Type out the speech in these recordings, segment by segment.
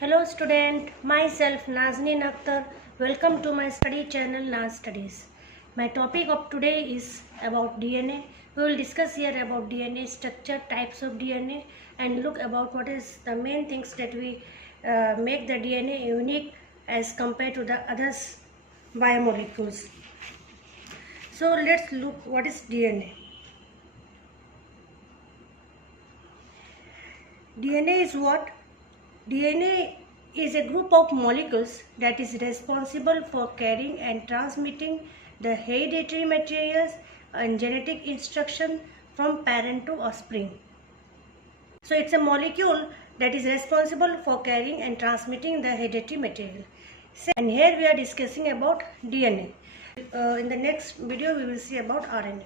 Hello student, myself Nazneen Akhtar. Welcome to my study channel Naz Studies. My topic of today is about DNA. We will discuss here about DNA structure, types of DNA, and look about what is the main things that we make the DNA unique as compared to the others biomolecules. So let's look what is DNA. DNA is what? DNA is a group of molecules that is responsible for carrying and transmitting the hereditary materials and genetic instruction from parent to offspring. So it's a molecule that is responsible for carrying and transmitting the hereditary material. And here we are discussing about DNA. In the next video we will see about RNA.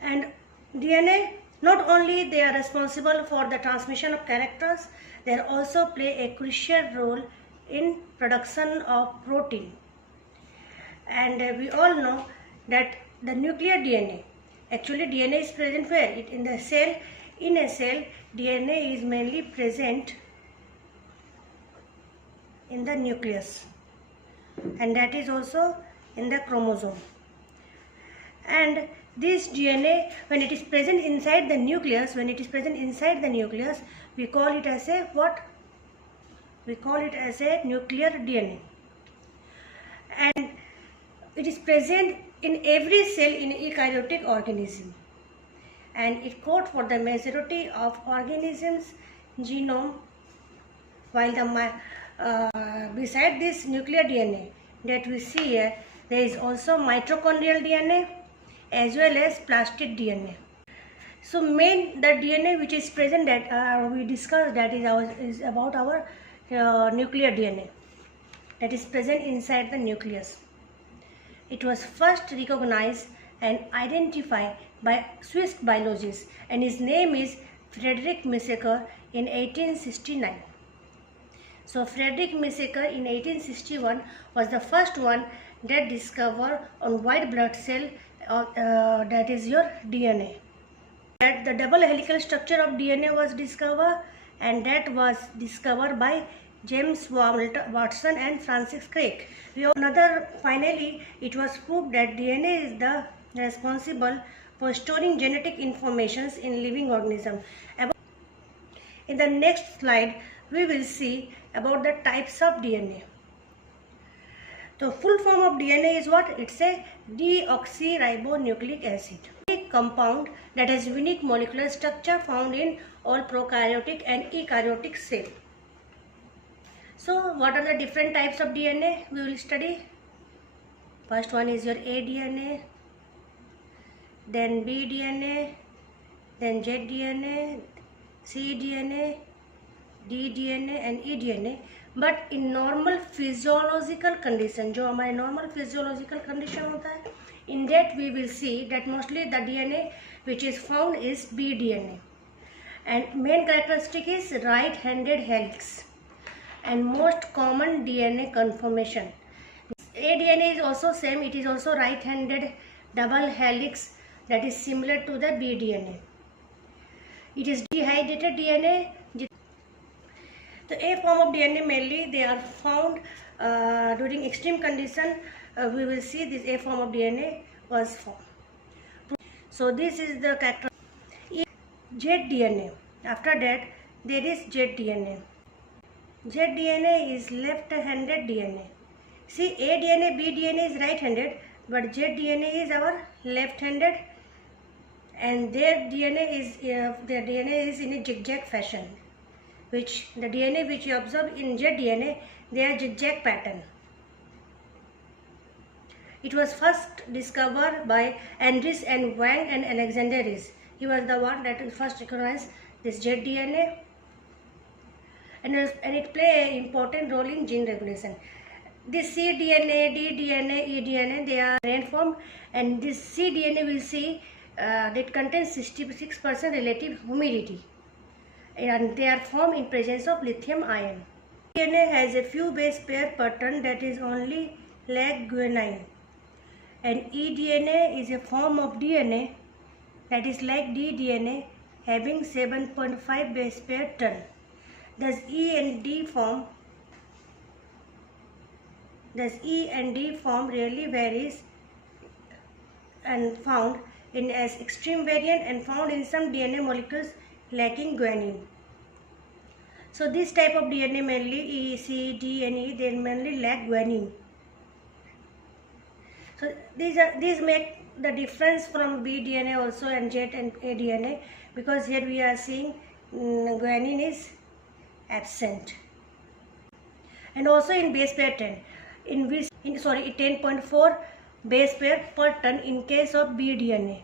And DNA, not only they are responsible for the transmission of characters, they also play a crucial role in production of protein. And we all know that the nuclear DNA, actually DNA is present where? In the cell. In a cell, DNA is mainly present in the nucleus, and that is also in the chromosome. And this DNA, when it is present inside the nucleus, we call it as a what? We call it as a nuclear DNA. And it is present in every cell in eukaryotic organism. And it codes for the majority of organisms' genome, while beside this nuclear DNA that we see here, there is also mitochondrial DNA as well as plastid DNA. So the DNA which is present that we discussed, that is about our nuclear DNA that is present inside the nucleus. It was first recognized and identified by Swiss biologist, and his name is Friedrich Miesecker in 1869. So Friedrich Miesecker in 1861 was the first one that discovered on white blood cell that is your DNA. That the double helical structure of DNA was discovered, and that was discovered by James Watson and Francis Crick. Finally, it was proved that DNA is the responsible for storing genetic informations in living organisms. In the next slide, we will see about the types of DNA. The full form of DNA is what? It's a deoxyribonucleic acid, a compound that has unique molecular structure found in all prokaryotic and eukaryotic cells. So what are the different types of DNA we will study? First one is your A DNA, then B DNA, then Z DNA, C DNA, D DNA and E DNA. But in normal physiological condition, जो हमारे normal physiological condition होता है, in that we will see that mostly the DNA which is found is B DNA, and main characteristic is right-handed helix and most common DNA conformation. A DNA is also same, it is also right-handed double helix that is similar to the B DNA. It is dehydrated DNA. The A form of DNA mainly they are found during extreme condition. We will see this A form of DNA was formed. So this is the character. Z DNA. After that there is Z DNA. Z DNA is left-handed DNA. See, A DNA, B DNA is right-handed, but Z DNA is our left-handed, and their DNA is in a zigzag fashion. Which the DNA which you observe in Z DNA, they are zigzag pattern. It was first discovered by Andres and Wang and Alexander Rees. He was the one that first recognized this Z DNA, and it play an important role in gene regulation. This C DNA, D DNA, E DNA, they are rain form, and this C DNA will see that contains 66% relative humidity, and they are formed in presence of lithium ion. DNA has a few base pair pattern that is only like guanine, and eDNA is a form of DNA that is like ddNA having 7.5 base pair turn. Does E and D form rarely varies and found in as extreme variant and found in some DNA molecules lacking guanine. So this type of DNA mainly E, C, D and E, they mainly lack guanine. So these make the difference from B DNA also and Z and A DNA, because here we are seeing guanine is absent. And also in base pair 10, in 10.4 base pair per ton in case of B DNA.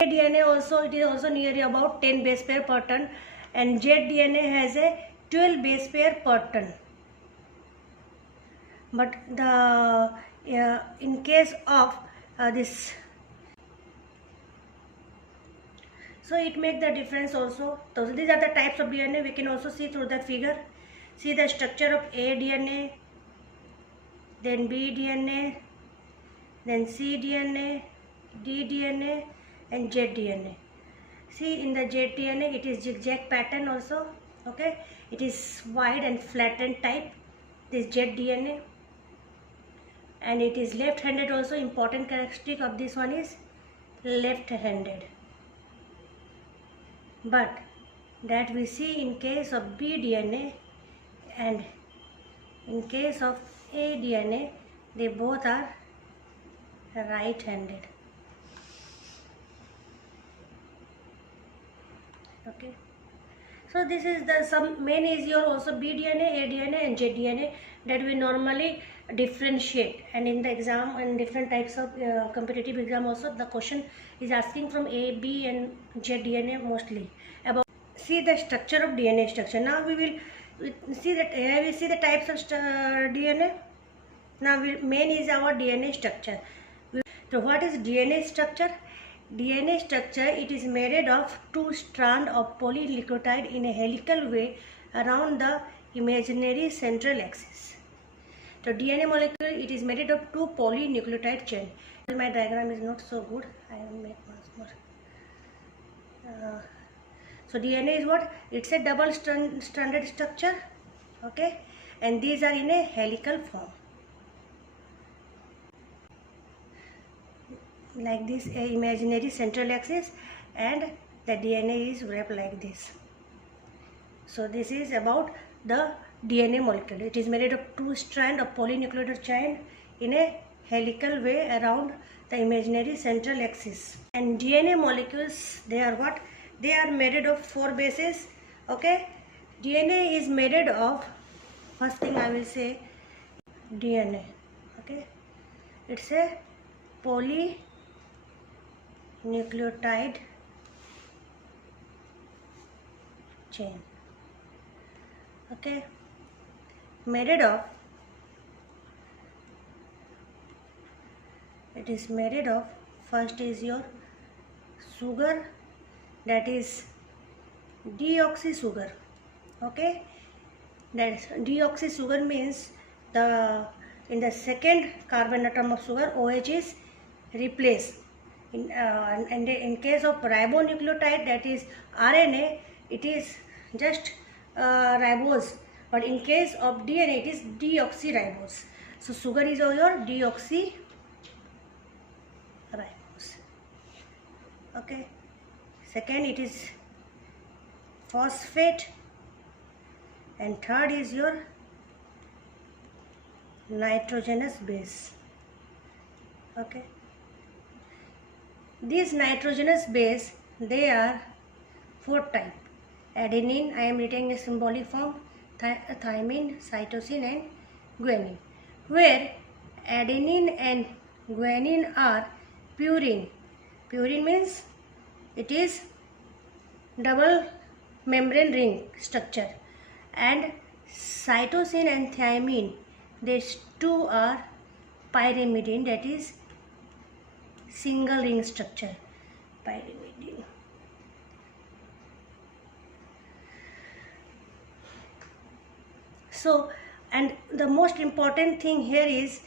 A DNA also, it is also nearly about 10 base pair per ton, and Z DNA has a 12 base pair per ton. But the in case of this, so it makes the difference also. So these are the types of DNA. We can also see through the figure. See the structure of A DNA, then B DNA, then C DNA, D DNA and Z DNA. See in the Z DNA it is zigzag pattern also. Okay, it is wide and flattened type, this Z DNA, and it is left-handed also. Important characteristic of this one is left-handed. But that we see in case of B DNA and in case of A DNA, they both are right-handed. Okay, so this is the some main is your also B DNA, A DNA and Z DNA that we normally differentiate, and in the exam and different types of competitive exam also the question is asking from A, B and Z DNA mostly. About see the structure of DNA structure. Now we will see that here we see the types of DNA. Now main is our DNA structure. So what is DNA structure? DNA structure, it is made of two strands of polynucleotide in a helical way around the imaginary central axis. So DNA molecule, it is made of two polynucleotide chain. My diagram is not so good. I will make once more. So DNA is what? It's a double stranded structure. Okay, and these are in a helical form. Like this, a imaginary central axis, and the DNA is wrapped like this. So this is about the DNA molecule. It is made of two strands of polynucleotide chain in a helical way around the imaginary central axis. And DNA molecules, they are what? They are made of 4 bases. Okay, DNA is made of, first thing I will say, DNA. Okay, it's a polynucleotide chain. Okay, made of, it is made of, first is your sugar, that is deoxy sugar. Okay, that deoxy sugar means in the second carbon atom of sugar OH is replaced. And in case of ribonucleotide, that is RNA, it is just ribose, but in case of DNA it is deoxyribose. So sugar is your deoxyribose. Okay, second it is phosphate, and third is your nitrogenous base. Okay, these nitrogenous base, they are 4 types. Adenine, I am writing in symbolic form, thymine, cytosine and guanine, where adenine and guanine are purine. Purine means it is double membrane ring structure, and cytosine and thymine, these two are pyrimidine, that is single ring structure, pyrimidine. So, and the most important thing here is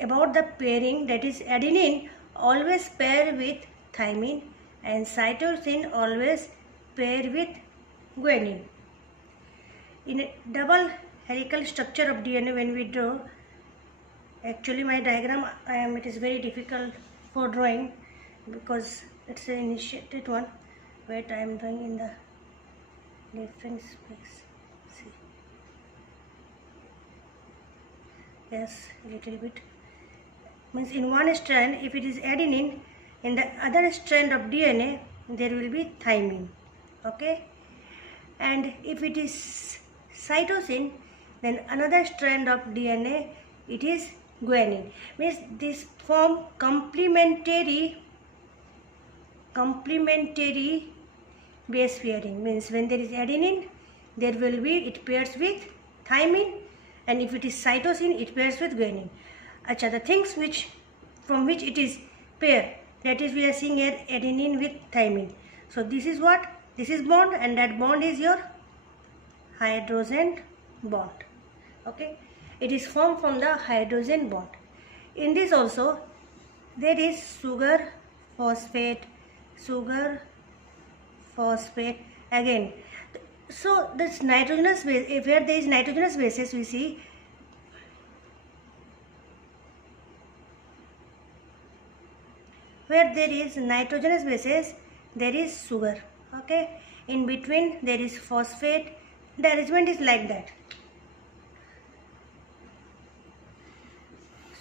about the pairing, that is adenine always pair with thymine and cytosine always pair with guanine. in a double helical structure of DNA when we draw. Actually my diagram it is very difficult for drawing because it's an initiated one. Wait, I am drawing in the different space. See, yes, a little bit. Means in one strand, if it is adenine, in the other strand of DNA there will be thymine. Okay, and if it is cytosine, then another strand of DNA, it is guanine. Means this form complementary base pairing. Means when there is adenine, there will be, it pairs with thymine, and if it is cytosine, it pairs with guanine. Acha, the things from which it is pair, that is we are seeing here adenine with thymine. So this is what? This is bond, and that bond is your hydrogen bond. Okay, it is formed from the hydrogen bond. In this also there is sugar phosphate again. So this nitrogenous base, if where there is nitrogenous bases, we see where there is nitrogenous bases, there is sugar. Okay, in between there is phosphate. The arrangement is like that: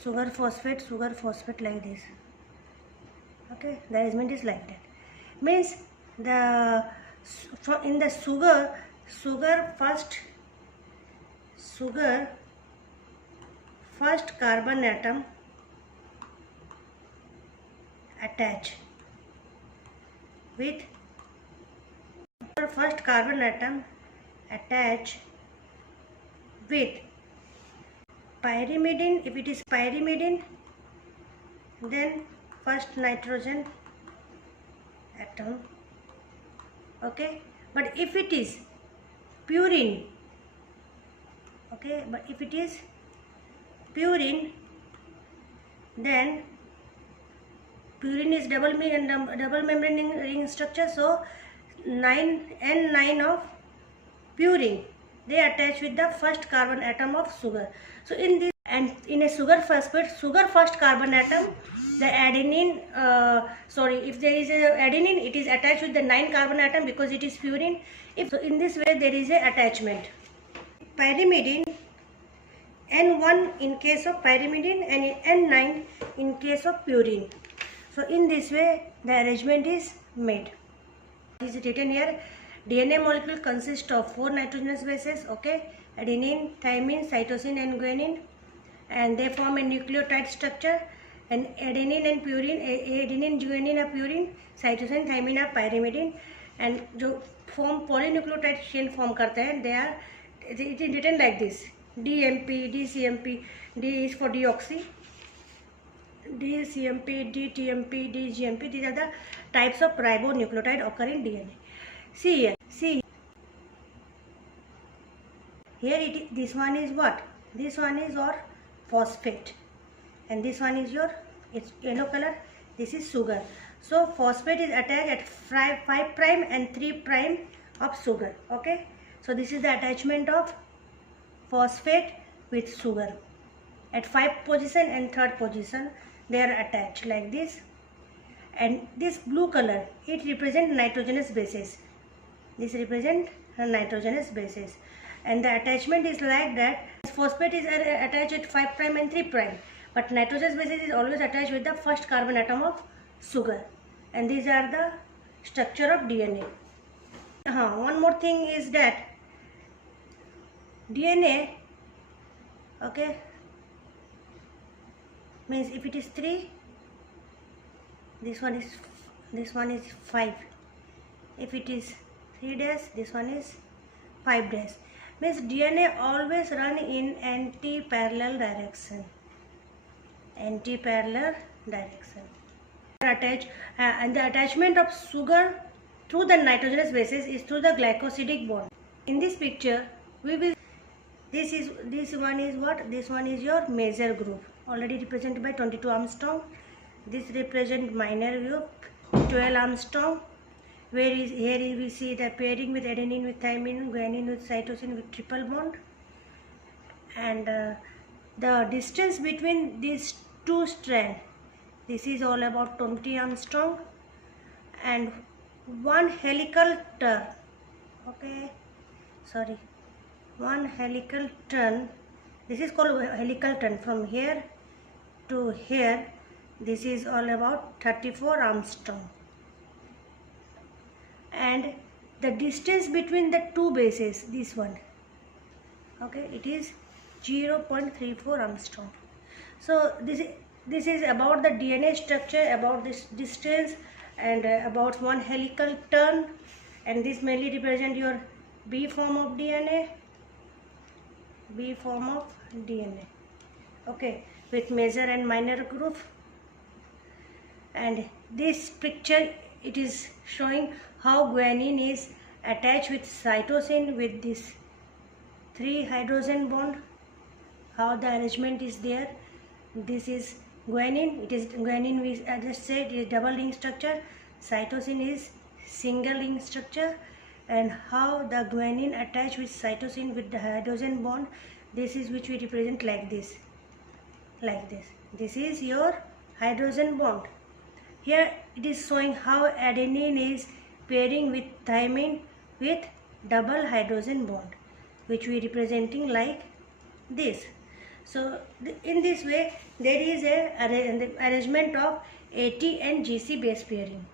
sugar phosphate like this. Okay, the arrangement is like that. Means in the sugar first carbon atom attach with pyrimidine. If it is pyrimidine, then first nitrogen atom. Okay, but if it is purine, then purine is double membrane ring structure, so N9 of purine, they attach with the first carbon atom of sugar. So in this, and in a sugar phosphate, sugar first carbon atom, the adenine, if there is a adenine, it is attached with the 9 carbon atom because it is purine. So in this way there is a attachment. Pyrimidine, N1 in case of pyrimidine and N9 in case of purine. So in this way the arrangement is made. It is written here, DNA molecule consists of 4 nitrogenous bases. Okay, adenine, thymine, cytosine and guanine, and they form a nucleotide structure. And adenine and purine, adenine, guanine are purine, cytosine, thymine are pyrimidine, and जो form polynucleotide chain form करते हैं, they are, it is written like this: DMP, DCMP. D is for deoxy, DCMP, DTMP, DGMP. These are the types of ribonucleotide occur in DNA. See here, this one is what? This one is your phosphate, and this one is your, it's yellow color, this is sugar. So phosphate is attached at 5' and 3' of sugar. Okay, so this is the attachment of phosphate with sugar. At 5 position and 3rd position they are attached like this. And this blue color, it represents nitrogenous bases. This represents nitrogenous bases, and the attachment is like that. Phosphate is attached at 5' and 3', but nitrogenous bases is always attached with the first carbon atom of sugar. And these are the structure of DNA. One more thing is that DNA, okay, means if it is 3, this one is 5. If it is 3 dash, this one is 5 dash. Means DNA always run in anti-parallel direction. Attach, and the attachment of sugar through the nitrogenous bases is through the glycosidic bond. In this picture, we will, this one is what? This one is your major group, already represented by 22 Armstrong. This represent minor group, 12 Armstrong, here we see the pairing with adenine with thymine, guanine with cytosine with triple bond, and the distance between these two strands, this is all about 20 Armstrong, and one helical turn, okay, sorry, one helical turn, this is called helical turn from here to here, this is all about 34 Armstrong, and the distance between the two bases, this one, okay, it is 0.34 Armstrong. So this is about the DNA structure, about this distance, and about one helical turn, and this mainly represent your B form of DNA, okay, with major and minor group. And this picture, it is showing how guanine is attached with cytosine with this 3 hydrogen bond, how the arrangement is there. This is guanine, it is guanine, we I just said, is double ring structure, cytosine is single ring structure, and how the guanine attached with cytosine with the hydrogen bond, this is which we represent like this, this is your hydrogen bond. Here it is showing how adenine is pairing with thymine with double hydrogen bond, which we representing like this. So in this way there is a arrangement of AT and GC base pairing.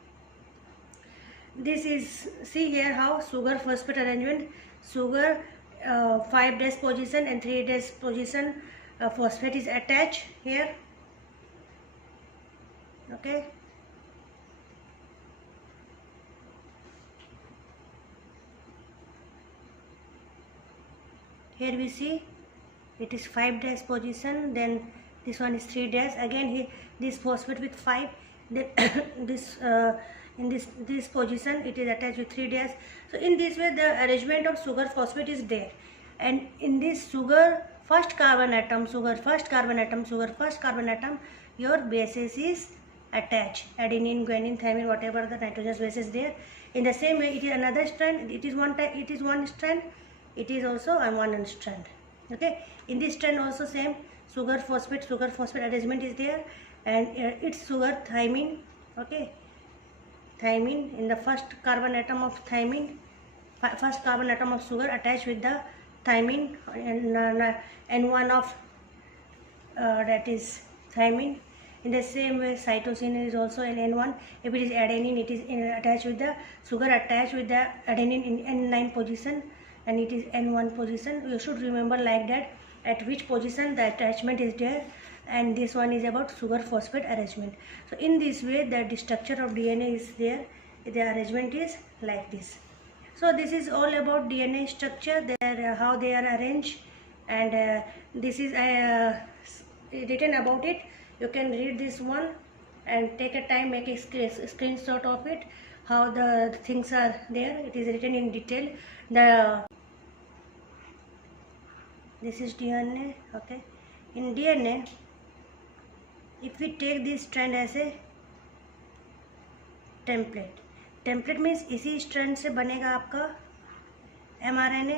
This is, see here how sugar phosphate arrangement, sugar 5' position and 3' position phosphate is attached here, okay. Here we see it is 5' position, then this one is 3', again here this phosphate with 5, then this in this position it is attached with 3'. So in this way the arrangement of sugar phosphate is there, and in this sugar first carbon atom, your bases is attached, adenine, guanine, thymine, whatever the nitrogenous base is there. In the same way it is another strand, it is one strand, it is also one strand, okay. In this strand also same, sugar phosphate arrangement is there, and it's sugar thymine, okay, thymine in the first carbon atom of thymine, first carbon atom of sugar attached with the thymine, and N1 of that is thymine. In the same way cytosine is also an N1. If it is adenine, it is attached with the sugar, attached with the adenine in N9 position, and it is N1 position. You should remember like that, at which position the attachment is there, and this one is about sugar phosphate arrangement. So in this way the structure of DNA is there, the arrangement is like this. So this is all about DNA structure, how they are arranged, and this is written about it. You can read this one and take a time, make a screenshot of it, how the things are there. It is written in detail. This is DNA, okay. In DNA, if we take this strand as a template means इसी strand से बनेगा आपका mRNA.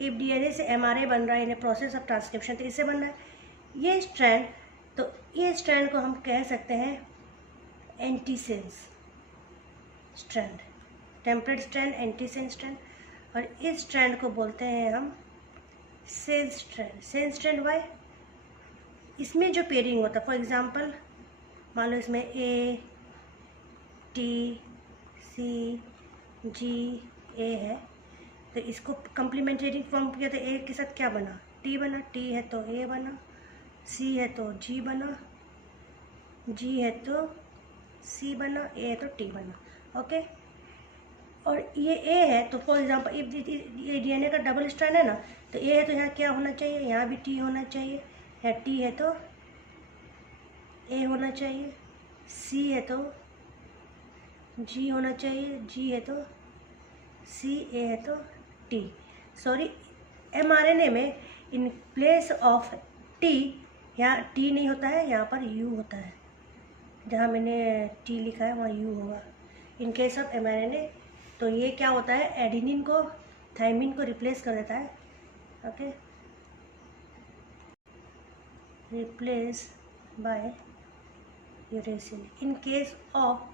If DNA से mRNA बन रहा है in process of transcription, तो इससे बन रहा है ये स्ट्रैंड. तो ये स्ट्रैंड को हम कह सकते हैं antisense strand, template strand, antisense strand, और इस स्ट्रैंड को बोलते हैं हम sense strand. Sense strand why? इसमें जो पेयरिंग होता है, फॉर एग्जांपल मान लो इसमें ए टी सी जी ए है, तो इसको कम्प्लीमेंट्री फॉर्म किया तो ए के साथ क्या बना? टी बना. टी है तो ए बना, सी है तो जी बना, जी है तो सी बना, ए है तो टी बना, ओके. और ये ए है तो फॉर एग्जांपल ये डीएनए का डबल स्ट्रैंड है ना, तो ए है तो यहाँ क्या होना चाहिए? यहाँ भी टी होना चाहिए. या टी है तो ए होना चाहिए, सी है तो जी होना चाहिए, जी है तो सी, ए है तो टी. सॉरी, mRNA में इन प्लेस ऑफ टी, यहाँ टी नहीं होता है, यहाँ पर यू होता है. जहाँ मैंने टी लिखा है वहाँ यू होगा. In case of mRNA। तो ये क्या होता है, एडिनिन को थायमिन को रिप्लेस कर देता है, okay, replace by uracil in case of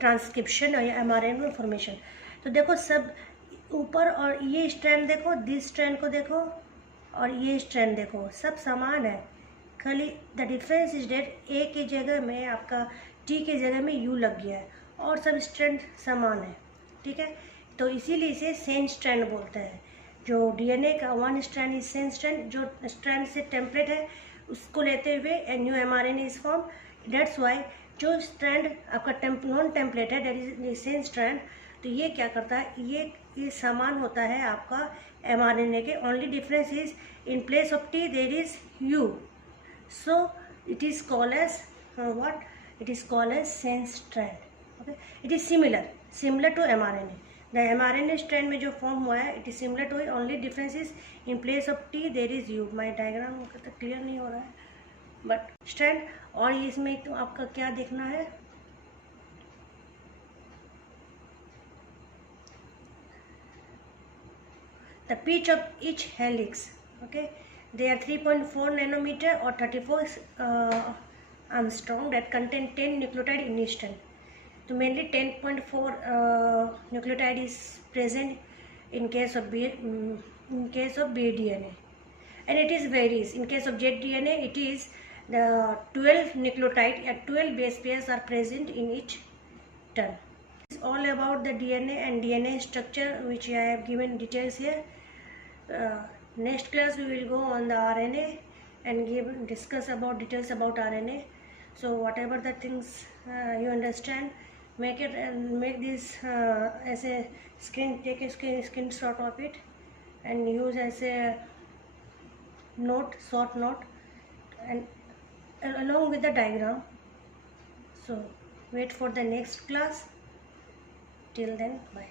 transcription या mRNA फॉर्मेशन। तो देखो सब ऊपर, और ये स्ट्रैंड देखो, दिस स्ट्रैंड को देखो और ये स्ट्रैंड देखो, सब समान है, खाली द डिफरेंस इज डेट ए की जगह में आपका टी की जगह में यू लग गया है, और सब स्ट्रैंड समान है, ठीक है। तो इसीलिए इसे सेम स्ट्रैंड बोलते हैं। जो डीएनए का one strand is same strand, जो स्ट्रैंड से टेम्पलेट है उसको लेते हुए a new mRNA is form. That's why जो स्ट्रैंड आपका नॉन टेम्पलेट है दैट इज सेम स्ट्रैंड, तो ये क्या करता है, ये समान होता है आपका mRNA के। Only difference is in place of T there is U, so it is called as what it is called as same strand, okay, it is similar to mRNA। the mRNA strand में जो form हुआ है it is similar to it, only difference is in place of T there is U। my diagram तो clear नहीं हो रहा है, but strand. और इसमें तो आपका क्या देखना है, the pitch of each helix, okay, they are 3.4 nanometer or 34 Armstrong that contain 10 nucleotide in each strand। तो mainly 10.4 nucleotide is present in case of DNA, and it is varies। in case of ZDNA it is the 12 nucleotide and 12 base pairs are present in each turn। It's all about the DNA and DNA structure which I have given details here। next class we will go on the RNA and discuss about details about RNA। so whatever the things you understand, make this as a take a screenshot of it and use as a short note, and along with the diagram। so wait for the next class, till then bye।